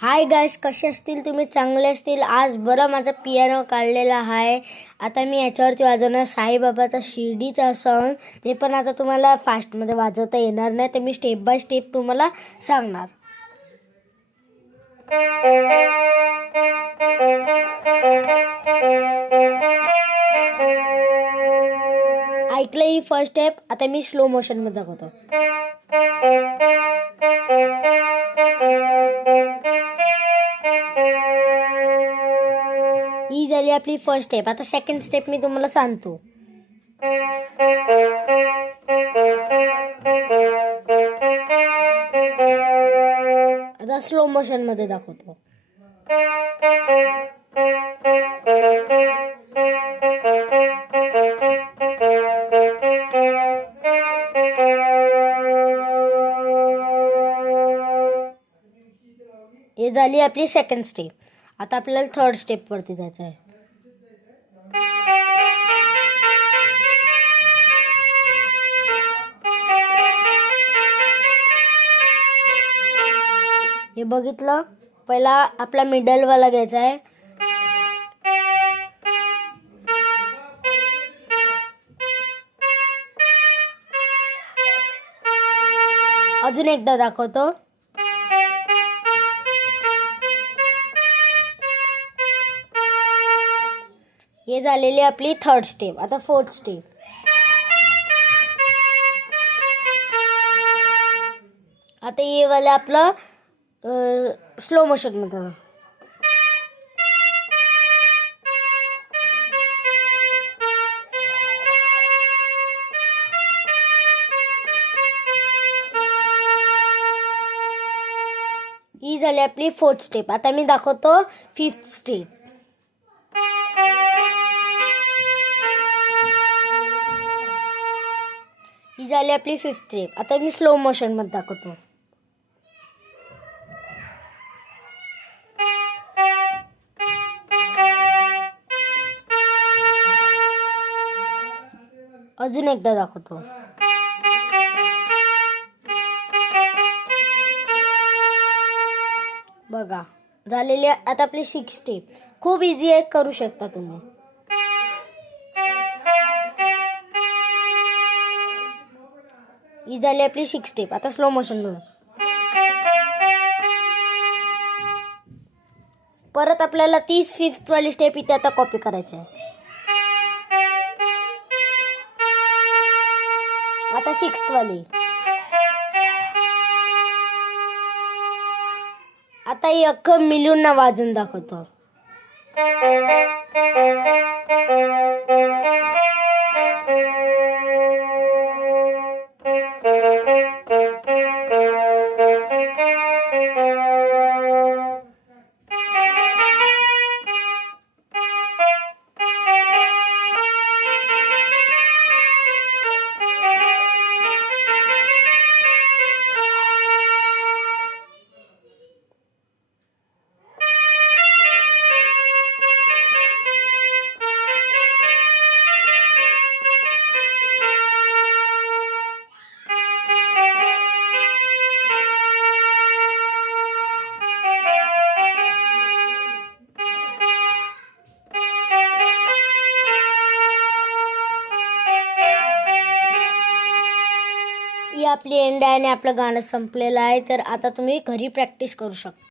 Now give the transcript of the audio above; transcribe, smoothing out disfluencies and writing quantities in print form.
Hi guys, कसे असतील तुम्ही? चांगले असतील. आज बरं माझा पियानो काढलेला आहे. आता मी याच्यावरती वाजवणार साईबाबाचा शिर्डीचा सॉन्ग. ते पण आता तुम्हाला फास्टमध्ये वाजवता येणार नाही, ते मी स्टेप बाय स्टेप तुम्हाला सांगणार. ऐकलं ही फर्स्ट स्टेप. आता मी स्लो मोशनमध्ये दाखवतो. ही झाली आपली फर्स्ट स्टेप. आता सेकंड स्टेप मी तुम्हाला सांगतो. आता स्लो मोशन मध्ये दाखवतो. हे झाली आपली सेकंड स्टेप. आता आपल्याला थर्ड स्टेप वरती जायचं आहे. हे बघितलं, पहिला आपला मिडल वाला घ्यायचा आहे. अजून एकदा दाखवतो. हे झालेली आपली थर्ड स्टेप. आता फोर्थ स्टेप. आता हे वाला आपलं स्लो मोशन मध्ये. ही झाली आपली फोर्थ स्टेप. आता मी दाखवतो फिफ्थ स्टेप. ही झाली आपली फिफ्थ स्टेप. आता मी स्लो मोशन मध्ये दाखवतो. अजून एकदा दाखवतो. बघा, झालेली आता आपली सिक्स स्टेप. खूप इझी आहे, करू शकता तुम्ही. ही झाली आपली सिक्स स्टेप. आता स्लो मोशन मध्ये. परत आपल्याला 5th वाली स्टेप इथे आता कॉपी करायची आहे. आता 6th वाली. आता ही अख्खं मिळून ना वाजून दाखवतो. ही आपली एंड आहे आणि आपलं गाणं संपलेलं आहे. तर आता तुम्ही घरी प्रॅक्टिस करू शकता.